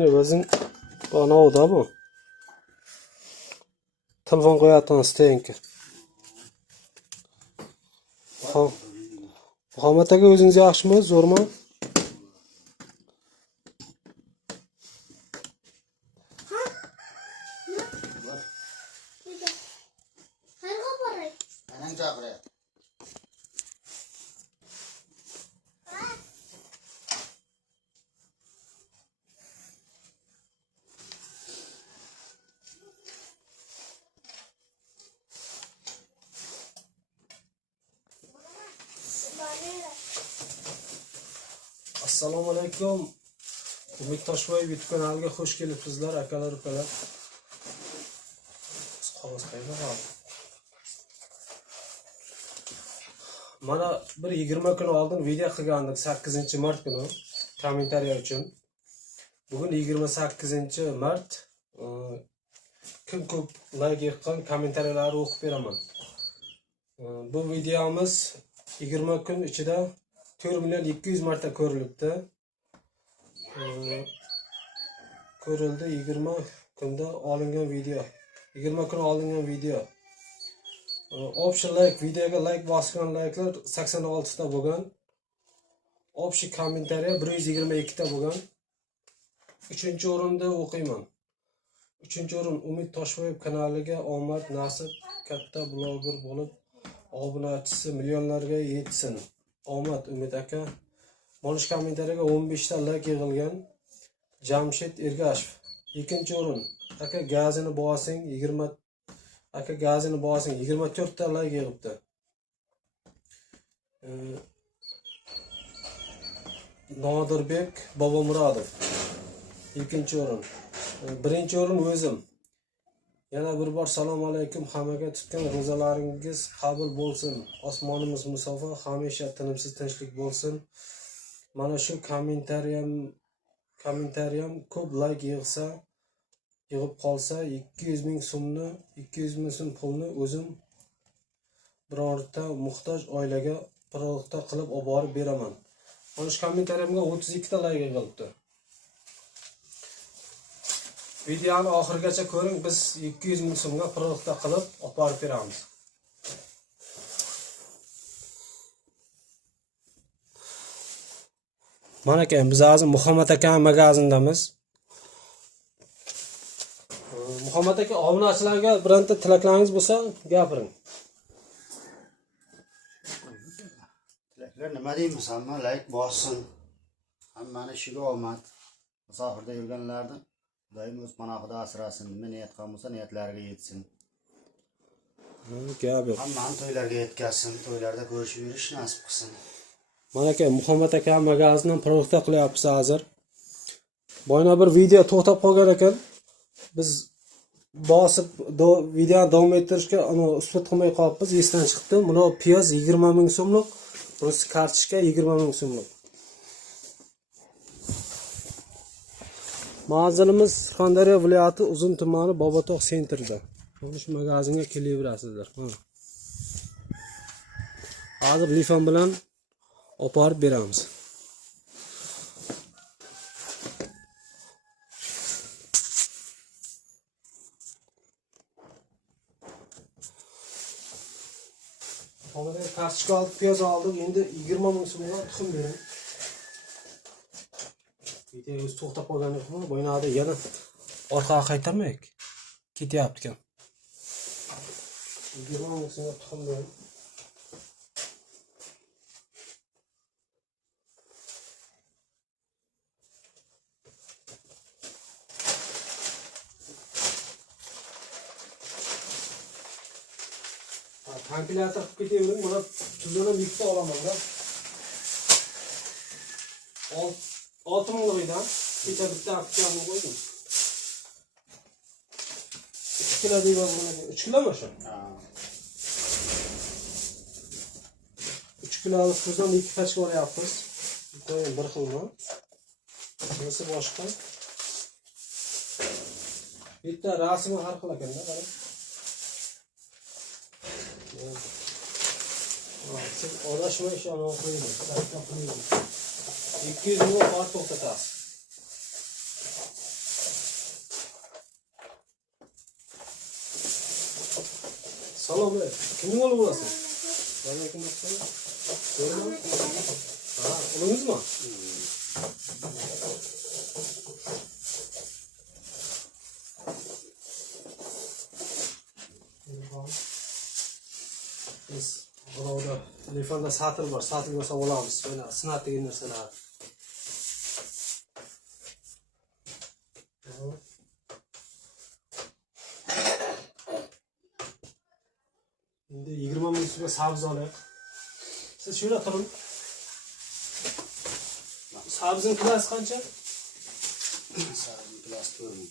Ne bizim bana o da bu. Telefon koyatın isteyenki. Muhammed aka o'zingiz yaxshimi, zo'rmi? Assalomu alaykum. Umid Toshboyev YouTube kanaliga xush kelibsizlar, akalar, ukalar. Qog'oz qayerda qoldi? Mana bir 20 kun oldin video qilgandik, 8-mart kuni kommentariya uchun. Bugun 28-mart. Kim ko'p like yiqqan kommentariyalarni o'qib beraman. Bu videomiz 20 kun ichida 4.200.000 marta ko'rilibdi. Ko'rildi 20 kunda olingan video. 20 kun olingan video. Option like, videoga like bosgan like'lar 86 ta bo'lgan. Общий kommentariya 122 ta bo'lgan. 3-o'rinda o'qiyman. 3-o'rin Umid Toshboyev kanaliga omad nasib, katta bloger bo'lib, obunachisi millionlarga yetsin. Omad Umid aka. Bosh kommentariyaga 15 ta like yig'ilgan. Jamshid Ergashev. 2-o'rin. Aka gazini bosing 20 aka gazini bosing 24 ta like yig'ibdi. Nodirbek Bobomurodov. 2-o'rin. 1-o'rin o'zim. Yana bir bor salom alaykum, hammaga tutgan ro'zalaringiz qabul bo'lsin. Osmonimiz musaffo, hamisha tinimsiz tinchlik bo'lsin. Mana shu kommentariyam ko'p like yig'ib qolsa 200.000 so'mni, 200.000 so'm pulni o'zim birorta muhtoj oilaga piroqta qilib olib borib beraman. Mana shu kommentariyamga 32 ta like yig'ilibdi. Videoni oxirigacha ko'ring, biz 200.000 so'mga piroqta qilib olib borib beramiz. Mana aka, biz hozir Muhammad aka magazindamiz. Muhammad aka, obunachilarga bironta tilaklaringiz bo'lsa, gapiring. Tilaklar nima deymiz? Hamma like bossin. Hammani ishiga omad. Musofirda yurganlarni Xudoyim o'z panohida asrasin. Nima niyat qilgan bo'lsa, niyatlariga yetsin. Gapir. Hammani to'ylarga yetkazsin, to'ylarda ko'rishib yurish nasib qilsin. Mana aka, Muhammad aka magazindan piroqta qilyapmiz hozir. Boyna bir video to'xtab qolgan ekan. Biz bosib videoni davom ettirishga ustat qilmay qolibmiz, esdan chiqdi. Buni piyoz 20.000 so'mlik, bunisi kartoshka 20.000 so'mlik. Manzilimiz Surxondaryo viloyati Uzun tumani Bobotog' sentrida. Mana shu magazinga kelaverasizlar. Hozir telefon bilan olib borib beramiz. Hozir kartoshka olib, piyoz oldik. Endi 20.000 so'mga tuxum bering. Videomiz to'xtab qolgan ekan. Bo'ynada yana orqaga qaytarmaylik. Ketyapti ekan. 20.000 so'mga tuxum bering. Kompilator qilib ketavering. Mana tuzini bitta olaman da. 6 mingdan kecha bitta apkamni qo'ydim. 2 kilo deyman buni. 3 kilomi shu? Ha. 3 kilolik tuzdan 2 pachka olyapmiz. Qo'ying bir xilmi? Bunisi boshqa. Bitta rasmi har xil ekanda, qarang. Siz odashmay shu ana qo'ying. 200 ming bor to'xtatasiz. Oğlum be. Kimin oğlu burası? Bana kim baksana? Görme. Ha, oğlunuz mu? Biz burada telefonda satır var. Satır olsa olamiz. Böyle sınat degan narsalar. Endi 20 ming so'mga sabzi olaylik. Siz shuna turing. Sabzining kilosi qancha? Sabzi kilosi 4 ming.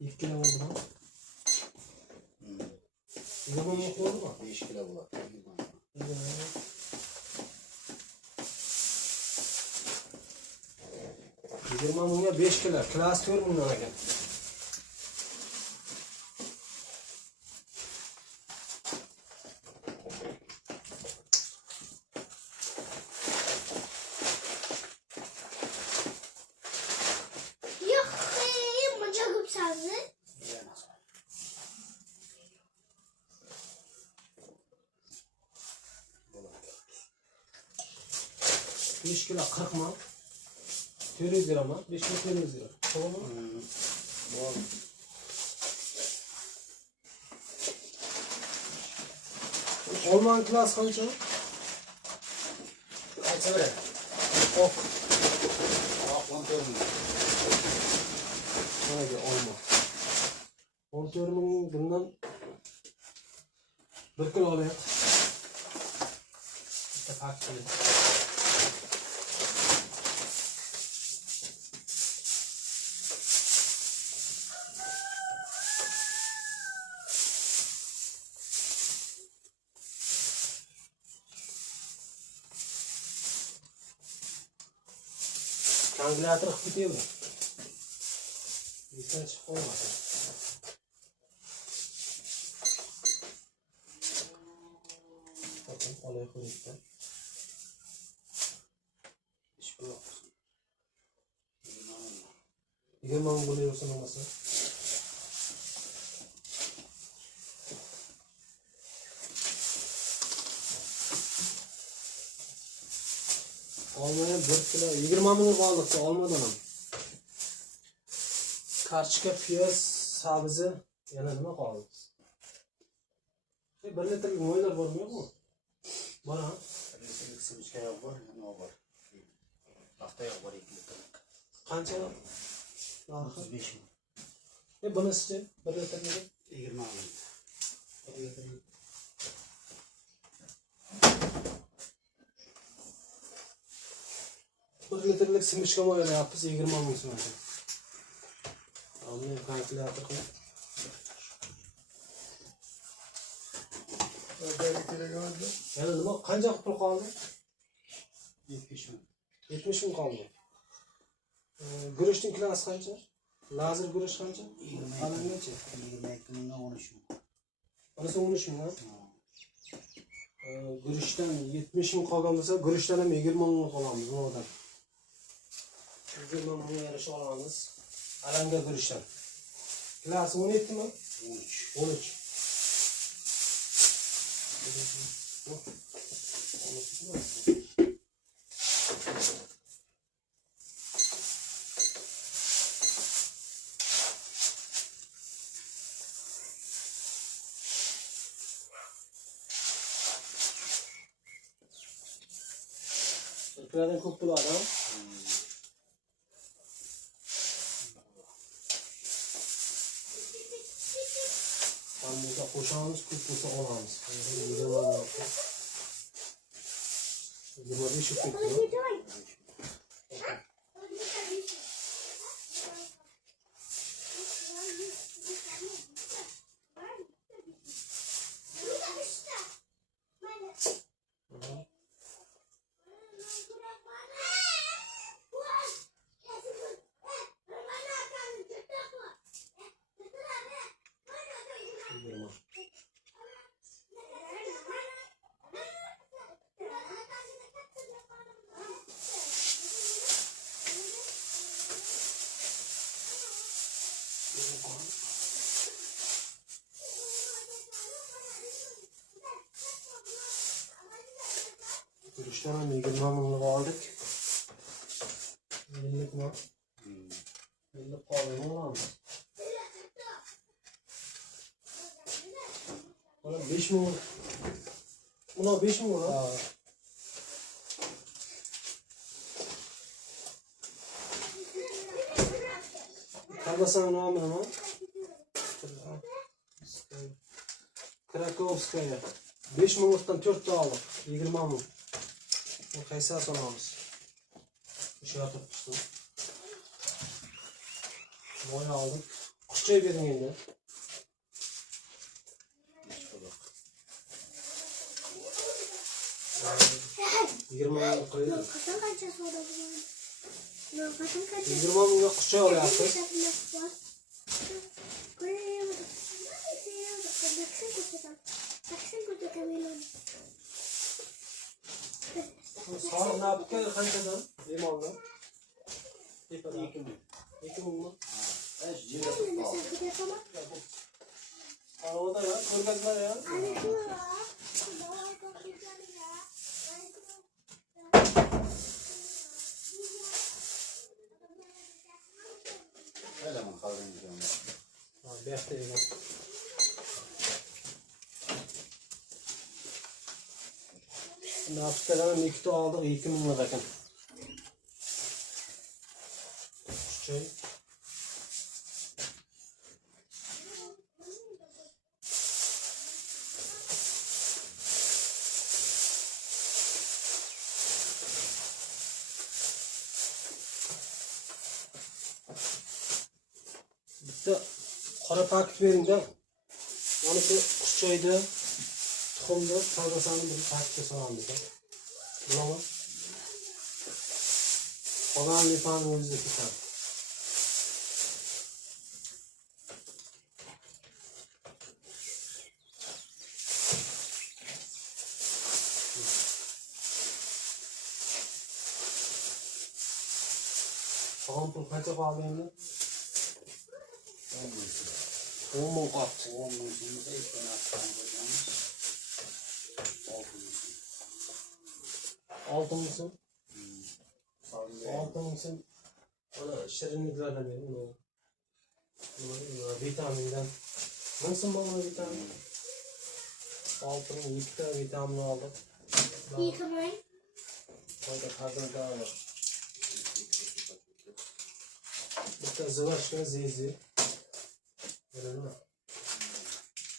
İlk kilo oldu mu? 20 ming oldu mu? 5 kilo bo'ladi. 20 mingga 5 kilo. Kilosi 4 mingdan ekan. Yok, bunca ko'p sabzi. Beş kilo 40 mı? 400 lira mı? 5 kilo 400 lira. Tamam mı? Bo'ldi. Olman kilosi qancha? Qancha beradi? Ok. 14 ming. Mana olma. 14 ming bundan 1 kilo olaylik. Bitta paket. Kalkülatör gidiyor mu? Bizden çık olmasın. Bakın olay kurukta. İş bu yok. 20 ming buluyorsun olmasa. Olmaya 1 kilo 20 ming aldık olmadan ham. Karchika piyoz sabzi yana nima qoldi? 1 litrlik mo'ylar bormi yo'qmi? Bor ha? Elektrik simchka yo'q bor, nima bor? Paxta yo'q bor 2 litrlik. Qancha? 35 ming. Bunisi 1 litrlik. 20 ming. 1 litrlik. Bir litrlik simishka mo'ylayapmiz 20 ming so'm. Almayı kalkülatör koy. Yani nima qancha pul qoldi? 70 ming. 70 ming qoldi. Guruchning kilosi qancha? Lazer guruch qancha? 22 mingdan 13 ming. Bunisi 13 ming ha? Guruchdan 70 ming qolgan bo'lsa, guruchdan ham 20 ming qolamiz bundan. 20 ming yarasha olamiz. Alanga guruchdan. Kilosi 17 mi? 13. 13. Sirklardan ko'p bo'ladi ha? Bo'lsa qo'shamiz, ko'p bo'lsa olamiz. 25 ketdi. Üçten hem 20 minglik aldık. 50'lik mi? 50'lik kalın olamaz. Buna 5 ming. Buna 5 ming lan. Kalbasanın namı ne? Krakovskaya. 5 mingliktan 4 ta aldık. 20 ming. Bu kaysa sanamız. Işığa tutmuştum. Boya aldık. Kuşçayı verin yine. 20 ming koyuyor. Kaçan kaçan sonra bu. Kaçan kaçan. 20 minglik kuşçay alıyoruz. Sağ ne yaptık? Kaçadan? Limonla. 2 ming. 2 ming mi? Arabada ya, körgezler ya. Öyle mi kaldın gidiyorum? Bekle ya. Ne yaptık? Hemen 2 ta aldık. 2 ming bakın. Şey. Bitta qora paket bering de. Onisi qushchoydi, tuxumni, kolbasani bir paketga solamiz. Bunaqa. Qolgan lifani o'zida ketadi. Qolgan pul qancha qoldi endi? 10 ming qoldi. 10 mingimizni ikkini atgan bo'lganmiz. 6 ming so'm. 6 ming so'm. Ana shirinliklardan bering. Vitamindan. 1000 so'm bo'lgan vitamin. 6 ming 2 ta vitamin oldik. Yıkamayın. Qo'yda hazilda bor. Bitta zivashka zizi. Birini.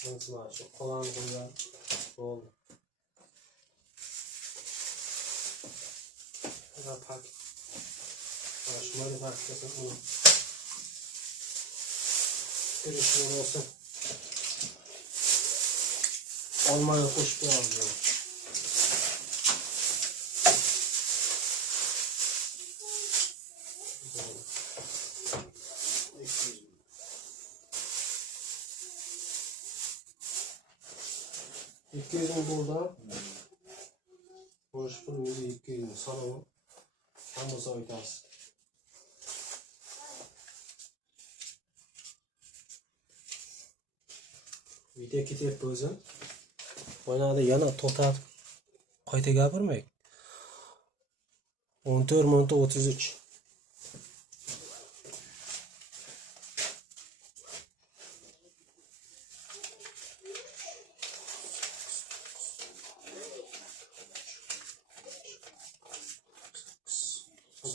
Bunisi mana shu qo'lan qo'ygan. Bo'ldi. Mana paket. Mana shu mari paketda uni. Kirishni olsin. Olmani qo'shib qo'yamiz. İki yüzün burada. Hoş bulmuyoruz 200 sanırım. Tam da soytaz. Video ketib bo'lsin. Oynada yana to'xtatib qayta gapirmang. 14:33.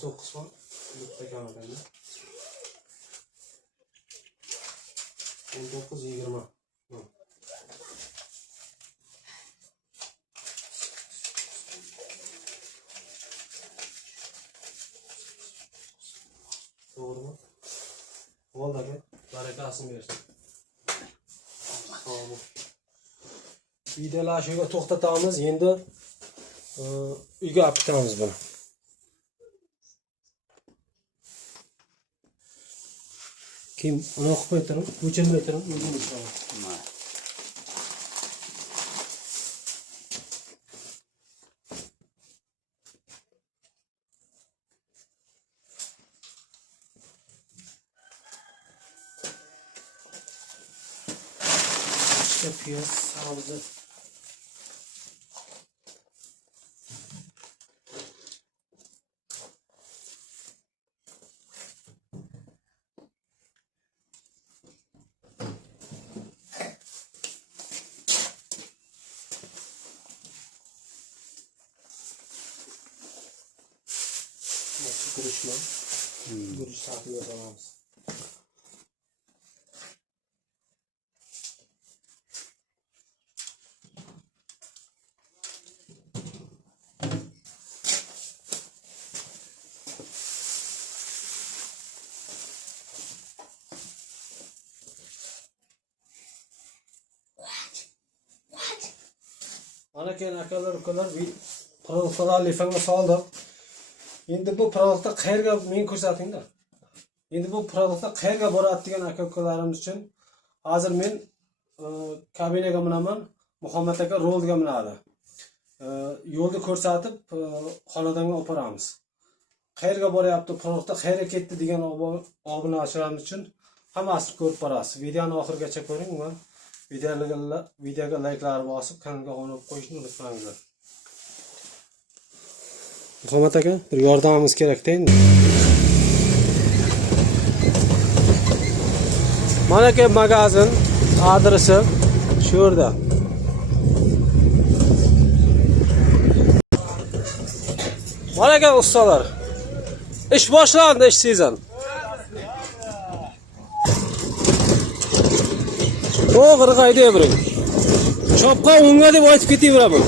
Dokuz var. Bitta kamerada. 19:20. Doğru mu? Vallahi barakasını versin. Tamam. Videolar şöyle to'xtatamiz. Endi uyga olib ketamiz buni. Kim uni o'qib o'tiring, o'chirmay o'tiring, o'zim ishladim. İşte piyaz, sabzı. Guruchni. Guruch saqiga solamiz. Mana keyin akalar ukalar produktlarni lifanga soldim. Endi bu produktda qayerga men ko'rsatingda. Endi bu produktda qayerga boradi degan aka-ukalarimiz uchun hozir men kabinaga minaman, Muhammad aka rolga minadi. Yo'lni ko'rsatib xonadonga olib boramiz. Qayerga boryapti, produktda qayerga ketdi degan obunachilarimiz uchun hammasini ko'rib borasiz. Videoni oxirigacha ko'ring va videoga layklar bosib, kanalga obuna bo'lib qo'yishni unutmanglar. Muhammad aka, bir yordamimiz kerak-da endi. Mana aka magazin adresi shu yerda. Mana aka ustalar. Ish boshlandi, ish sezon. To'g'ri qayda biring. Chopqa o'ngga deb aytib ketaveraman.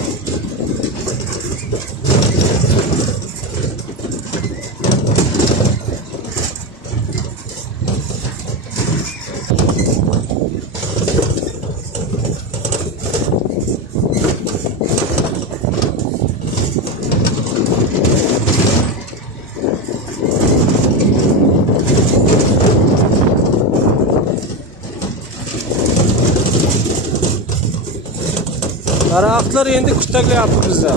Daraxtlar endi kutaklayapti bizda.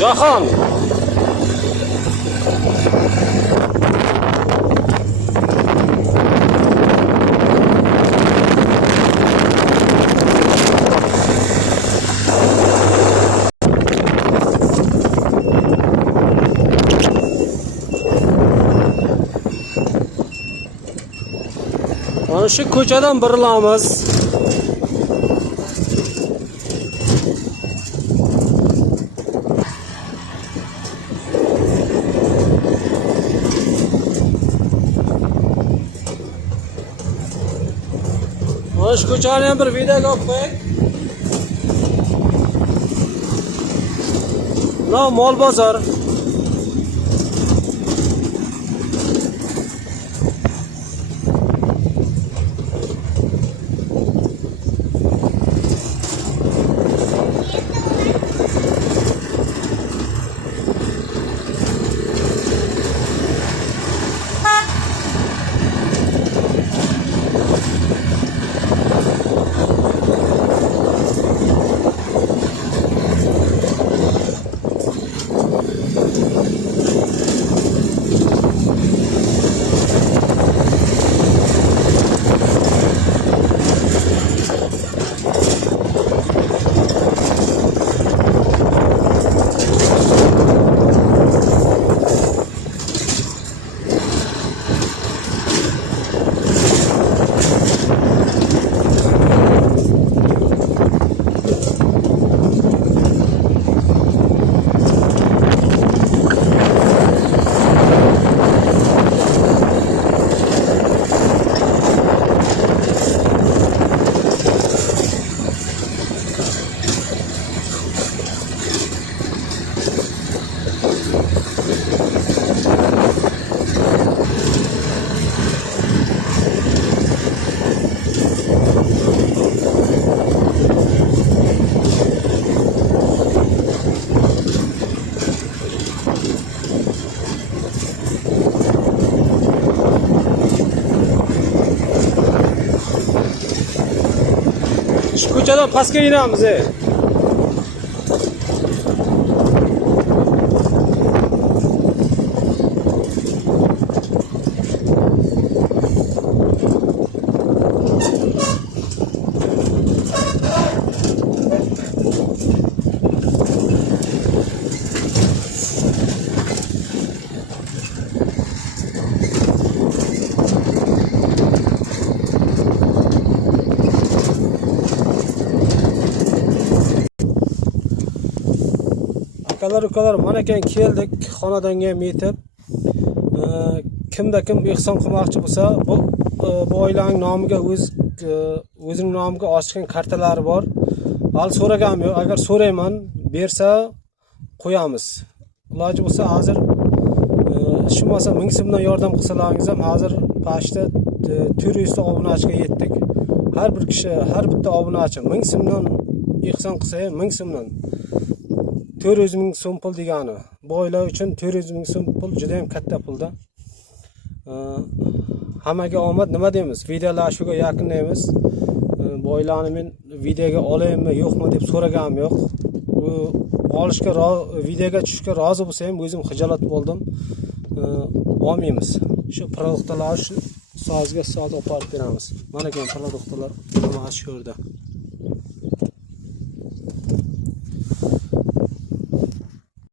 Jahon. Mana shu ko'chadan birilamiz. Hoş ko'chani bir videoga olib qo'ying. No, mol bozor. ko'chadan pastga inamiz. Akalar ukalar, mana keyin keldik xonadonga ham yetib. Kimda kim ehson qilmoqchi bo'lsa, bu oilaning nomiga o'zining nomiga ochgan kartalari bor. Hali so'raganim yo'q. Agar so'rayman, bersa qo'yamiz. Iloji bo'lsa hozir shu bo'lmasa 1000 so'mdan yordam qilsalaringiz ham hozir pashta 400 ta obunachiga yetdik. Har bir kishi, har bitta obunachi 1000 so'mdan ehson qilsa ham 1000 so'mdan 400 ming so'm pul degani. Bu oila uchun 400 ming so'm pul juda ham katta pulda. Hammaga omad, nima deymiz? Videolar shuga yakunlaymiz. Bu oilani men videoga olaymi, yo'qmi deb so'raganim yo'q. Videoga tushishga rozi bo'lsa ham o'zim xijolat bo'ldim. Olmaymiz. Shu produktlar shu soatga soat olib borib beramiz. Mana keyin produktlar mana shu yerda.